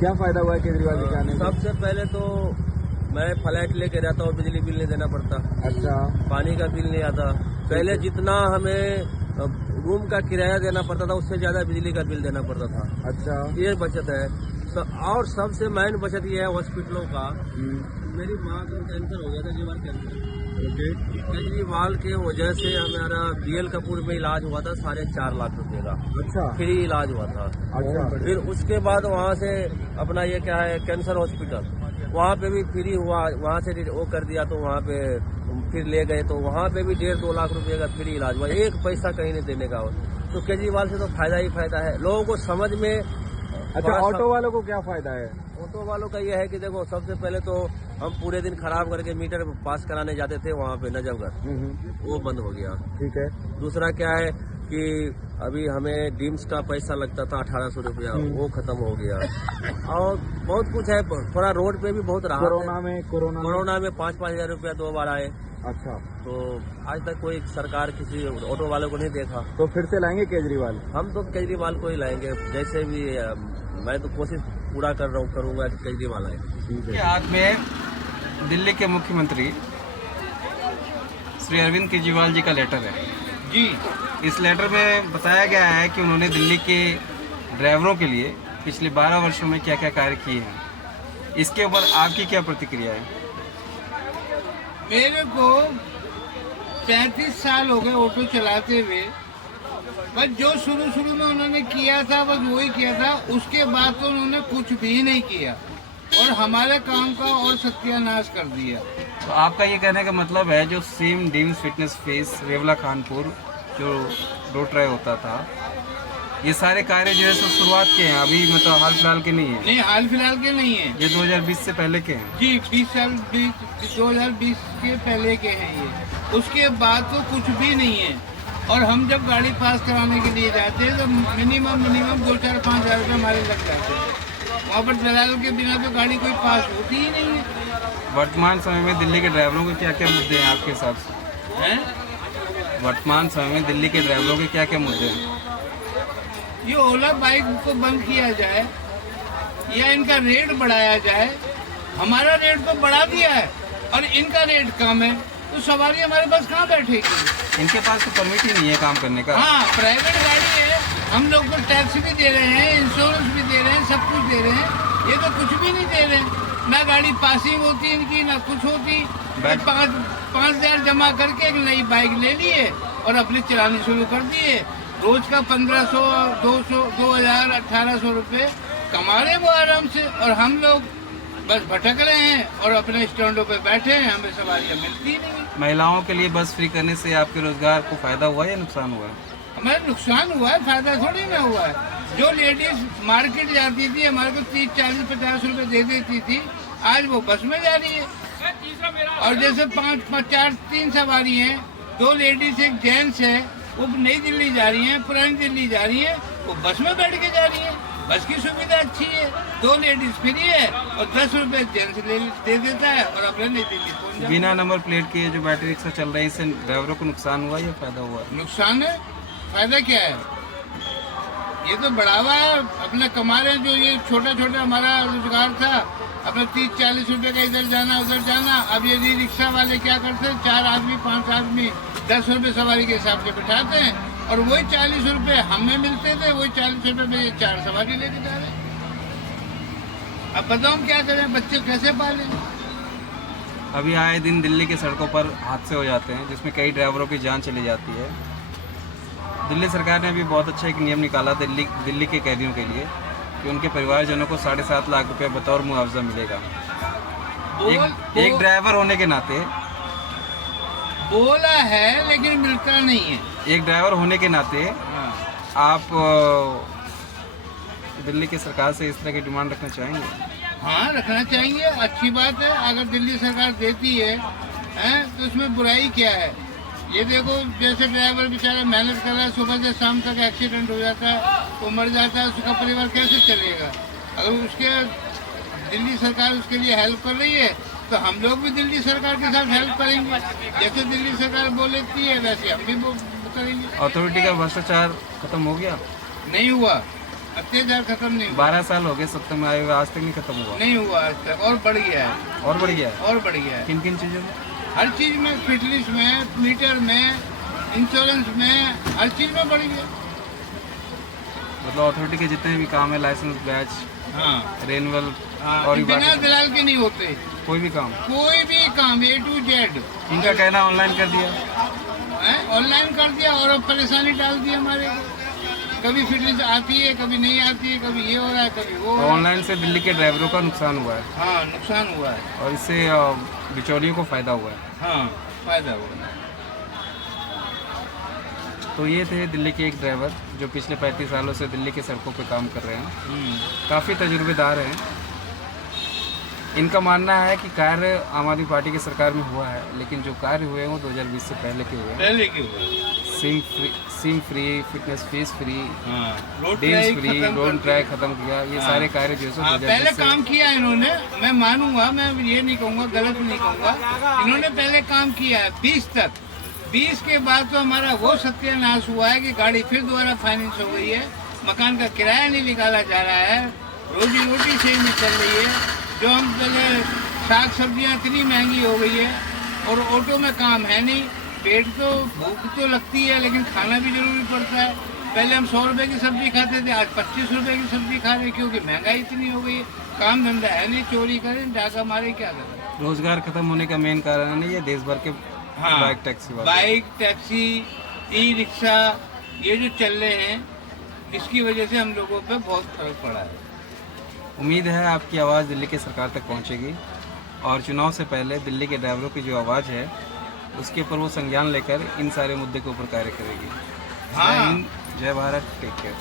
क्या फायदा हुआ है केजरीवाल जी के आने से? सबसे पहले तो मैं फ्लैट लेके रहता हूँ, बिजली बिल नहीं देना पड़ता, अच्छा, पानी का बिल नहीं आता। पहले जितना हमें रूम का किराया देना पड़ता था उससे ज्यादा बिजली का बिल देना पड़ता था। अच्छा, ये बचत है। और सबसे मेन बचत ये है हॉस्पिटलों का। मेरी माँ को कैंसर हो गया था, लीवर कैंसर। केजरीवाल के वजह से हमारा बीएल कपूर में इलाज हुआ था 4.5 लाख रुपए का। अच्छा, फ्री इलाज हुआ था। अच्छा, फिर उसके बाद वहाँ से अपना ये क्या है कैंसर हॉस्पिटल, वहाँ पे भी फ्री हुआ। वहाँ से वो कर दिया तो वहाँ पे फिर ले गए तो वहाँ पे भी 1.5-2 लाख रुपए का फ्री इलाज हुआ। एक पैसा कहीं नहीं देने का। तो केजरीवाल से तो फायदा ही फायदा है लोगों को समझ में। अच्छा, ऑटो वालों को क्या फायदा है? ऑटो वालों का ये है कि देखो सबसे पहले तो हम पूरे दिन खराब करके मीटर पास कराने जाते थे वहाँ पे नजफगढ़, वो बंद हो गया। ठीक है। दूसरा क्या है कि अभी हमें डिम्स का पैसा लगता था 1800 रुपया, वो खत्म हो गया। और बहुत कुछ है, थोड़ा रोड पे भी बहुत राहत है। कोरोना में 5-5 हजार रुपया 2 बार आए। अच्छा, तो आज तक कोई सरकार किसी ऑटो वालों को नहीं देखा। तो फिर से लाएंगे केजरीवाल? हम तो केजरीवाल को ही लाएंगे, जैसे भी मैं तो कोशिश पूरा करूंगा कि केजरीवाल आए। के हाथ में दिल्ली के मुख्यमंत्री श्री अरविंद केजरीवाल जी का लेटर है जी। इस लेटर में बताया गया है कि उन्होंने दिल्ली के ड्राइवरों के लिए पिछले 12 वर्षों में क्या क्या कार्य किए हैं। इसके ऊपर आपकी क्या प्रतिक्रिया है? मेरे को 35 साल हो गए ऑटो चलाते हुए। बस जो शुरू में उन्होंने किया था बस वही किया था, उसके बाद तो उन्होंने कुछ भी नहीं किया और हमारे काम का और सत्यानाश कर दिया। तो आपका ये कहने का मतलब है जो सेम डीम्स फिटनेस फेस रेवला खानपुर जो रोड ट्राई होता था, ये सारे कार्य जो है सो शुरुआत के हैं, अभी मतलब हाल फिलहाल के नहीं है? नहीं, हाल फिलहाल के नहीं है, ये 2020 से पहले के हैं जी। 2020 के पहले के हैं ये। उसके बाद तो कुछ भी नहीं है। और हम जब गाड़ी पास कराने के लिए जाते हैं तो मिनिमम 2-4-5 हजार रुपये हमारे लग जाते हैं। वहाँ पर दलाल के बिना तो गाड़ी कोई पास होती ही नहीं है। वर्तमान समय में दिल्ली के ड्राइवरों के क्या क्या मुद्दे हैं आपके हिसाब से? हैं? वर्तमान समय में दिल्ली के ड्राइवरों के क्या क्या मुद्दे हैं? ये ओला बाइक को बंद किया जाए या इनका रेट बढ़ाया जाए। हमारा रेट तो बढ़ा दिया है और इनका रेट कम है, तो सवारी हमारे पास कहाँ बैठेगी? इनके पास तो परमिट ही नहीं है काम करने का। हाँ, प्राइवेट गाड़ी है, हम लोग को टैक्स भी दे रहे हैं, इंश्योरेंस भी दे रहे हैं, सब कुछ दे रहे हैं। ये तो कुछ भी नहीं दे रहे हैं। ना गाड़ी पासिंग होती इनकी, ना कुछ होती। 5,000 जमा करके एक नई बाइक ले लिए और अपने चलाने शुरू कर दिए। रोज का 1500, 200, 2000, 1800 रुपये कमा रहे वो आराम से, और हम लोग बस भटक रहे हैं और अपने स्टैंडों पे बैठे हैं, हमें सवारियाँ मिलती नहीं। महिलाओं के लिए बस फ्री करने से आपके रोजगार को फायदा हुआ या नुकसान हुआ? हमारा नुकसान हुआ है, फायदा थोड़ी ना हुआ है। जो लेडीज मार्केट जाती थी हमारे को 30, 40, 50 रुपए दे देती थी, आज वो बस में जा रही है। और जैसे 3 सवारी हैं, 2 लेडीज एक जेंट्स है, वो नई दिल्ली जा रही हैं, पुरानी दिल्ली जा रही हैं, वो बस में बैठ के जा रही हैं। बस की सुविधा अच्छी है, 2 लेडीज फ्री है और 10 रुपए जेंट्स दे देता है और अपने नई दिल्ली पहुंच जाता है। बिना नंबर प्लेट के जो बैटरी रिक्शा चल रहे हैं, इससे ड्राइवरों को नुकसान हुआ या फायदा हुआ? नुकसान है, फायदा क्या है? ये तो बढ़ावा है, अपने कमा रहे हैं। जो ये छोटा हमारा रोजगार था, अपने 30-40 रुपए का इधर जाना उधर जाना। अब ये रिक्शा वाले क्या करते हैं, 4 आदमी 5 आदमी 10 रुपए सवारी के हिसाब से बिठाते हैं और वही 40 रुपए हमें मिलते थे, वही 40 रुपए में ये 4 सवारी लेके जा रहे हैं। अब बताओ हम क्या करें, बच्चे कैसे पालें? अभी आए दिन दिल्ली की सड़कों पर हादसे हो जाते हैं जिसमें कई ड्राइवरों की जान चली जाती है। दिल्ली सरकार ने अभी बहुत अच्छा एक नियम निकाला दिल्ली के कैदियों के लिए कि उनके परिवारजनों को 7.5 लाख रुपए बतौर मुआवजा मिलेगा। एक ड्राइवर होने के नाते बोला है लेकिन मिलता नहीं है। एक ड्राइवर होने के नाते आप दिल्ली की सरकार से इस तरह की डिमांड रखना चाहेंगे? हाँ, रखना चाहिए, अच्छी बात है। अगर दिल्ली सरकार देती है तो उसमें बुराई क्या है? ये देखो, जैसे ड्राइवर बेचारा मेहनत कर रहा है, सुबह से शाम तक एक्सीडेंट हो जाता है, वो मर जाता है, उसका परिवार कैसे चलेगा? अगर उसके दिल्ली सरकार उसके लिए हेल्प कर रही है तो हम लोग भी दिल्ली सरकार के साथ हेल्प करेंगे। जैसे दिल्ली सरकार बोलती है वैसे हम भी करेंगे। अथॉरिटी का भ्रष्टाचार खत्म हो गया? नहीं हुआ। अत्याचार खत्म नहीं हुआ, 12 साल हो गए सत्ता में आए हुए, आज तक नहीं खत्म हुआ। नहीं हुआ आज तक, और बढ़ गया है, और बढ़ गया है। और बढ़ गया है। किन किन चीज़ों में? हर चीज में, फिटनेस में, मीटर में, इंश्योरेंस में, हर चीज में बढ़ गया। मतलब अथॉरिटी के जितने भी काम है, लाइसेंस, बैच, हाँ, रेनुअल हाँ, और भी बिना बाकी दलाल के नहीं होते कोई भी काम। कोई भी काम, A to Z। इनका कहना ऑनलाइन कर दिया। ऑनलाइन कर दिया और अब परेशानी डाल दी हमारे को। कभी फिटनेस आती है, कभी नहीं आती है, कभी ये हो रहा है, कभी वो हो तो रहा है। ऑनलाइन से दिल्ली के ड्राइवरों का नुकसान हुआ है हाँ, नुकसान हुआ है। और इससे बिचौलियों को फायदा हुआ है। हाँ, फायदा हुआ है। तो ये थे दिल्ली के एक ड्राइवर जो पिछले 35 सालों से दिल्ली के सड़कों पे काम कर रहे हैं। काफ़ी तजुर्बेदार हैं। इनका मानना है कि कार्य आम आदमी पार्टी की सरकार में हुआ है, लेकिन जो कार्य हुए हैं वो 2020 से पहले के हुए हैं। पहले की हुआ है। SIM free, fitness fees free, हाँ, रोड डील्स ट्रैक फ्री, खत्म रोड कर ट्रैक खत्म किया। ये हाँ। सारे कार्य जो है सो हाँ, 2020 पहले से काम किया इन्होंने, मैं मानूंगा, मैं ये नहीं कहूँगा, गलत नहीं कहूँगा। इन्होंने पहले काम किया है 20 तक। 20 के बाद तो हमारा वो सत्यानाश हुआ है कि गाड़ी फिर दोबारा फाइनेंस हो गई है, मकान का किराया नहीं निकाला जा रहा है, रोजी रोटी सही नहीं चल रही है। जो हम पहले साग सब्जियाँ इतनी महंगी हो गई है और ऑटो में काम है नहीं। पेट तो, भूख तो लगती है, लेकिन खाना भी जरूरी पड़ता है। पहले हम 100 रुपए की सब्जी खाते थे, आज 25 रुपए की सब्जी खा रहे हैं, क्योंकि महंगाई इतनी हो गई है। काम धंधा है नहीं, चोरी करें, डाका मारे, क्या करें। रोजगार खत्म होने का मेन कारण है ये देश भर के बाइक टैक्सी वाले। बाइक, टैक्सी, ई रिक्शा, ये जो चल रहे हैं, इसकी वजह से हम लोगों पे बहुत फर्क पड़ा है। उम्मीद है आपकी आवाज़ दिल्ली की सरकार तक पहुंचेगी और चुनाव से पहले दिल्ली के ड्राइवरों की जो आवाज़ है उसके ऊपर वो संज्ञान लेकर इन सारे मुद्दे के ऊपर कार्य करेगी। हाँ। जय हिंद, जय भारत, टेक केयर।